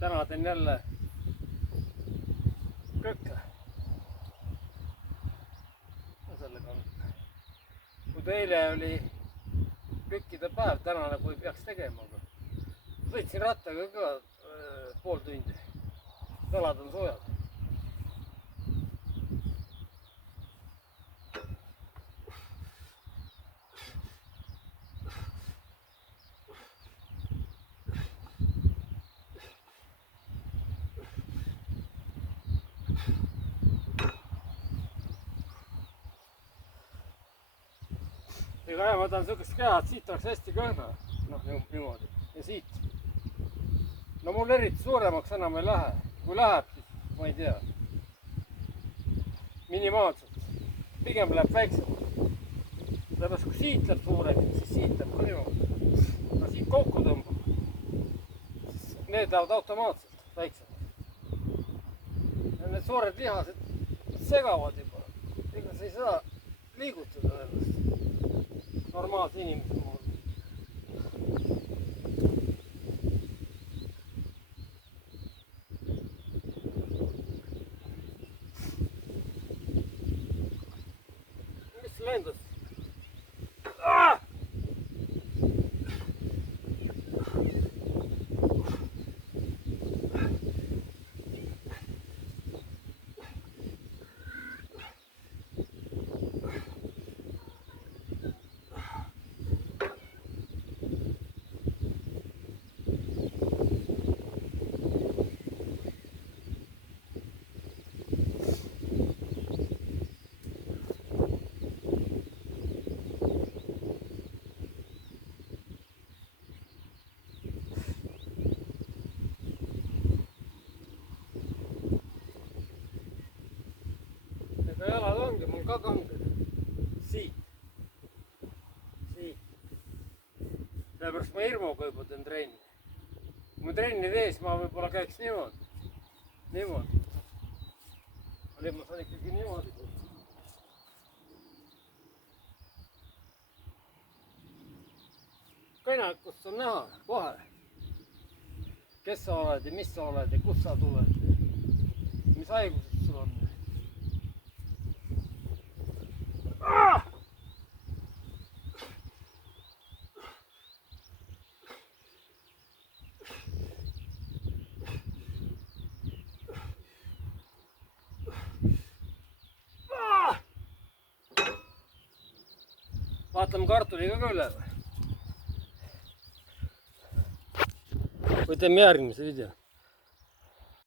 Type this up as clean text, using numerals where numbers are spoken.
täna teen jälle kökke. Sellega on. Kui eile oli kökkide päev, täna nagu ei peaks tegema, aga sõitsin rattaga ka pool tundi. Jalad on soojad. Ega jah, ma tahan sihukest keha, et siit oleks hästi kõhna. Noh, niimoodi. Ja siit. No mul eriti suuremaks enam ei lähe. Kui läheb, siis ma ei tea. Minimaalselt. Pigem läheb väiksemalt. Sellepärast, kui siit läheb suureks, siis siit läheb ka niimoodi. Aga siit kokku tõmbab. Siis need lähevad automaatselt väiksemalt. Ja need suured lihased segavad juba. Ega sa ei saa liigutada ennast. Normaalse inimese moodi. Mis lendas? Jalad ongi mul ka kanged. Siit. Sellepärast ma hirmuga juba teen trenni. Kui ma trenni tees, ma võib-olla käiks niimoodi. Niimoodi. Aga nüüd ma saan ikkagi niimoodi. Kõnekust on näha kohe. Kes sa oled ja mis sa oled ja kust sa tuled. Mis haigused sul on. Vaatame kartuliga ka üle või teeme järgmise video.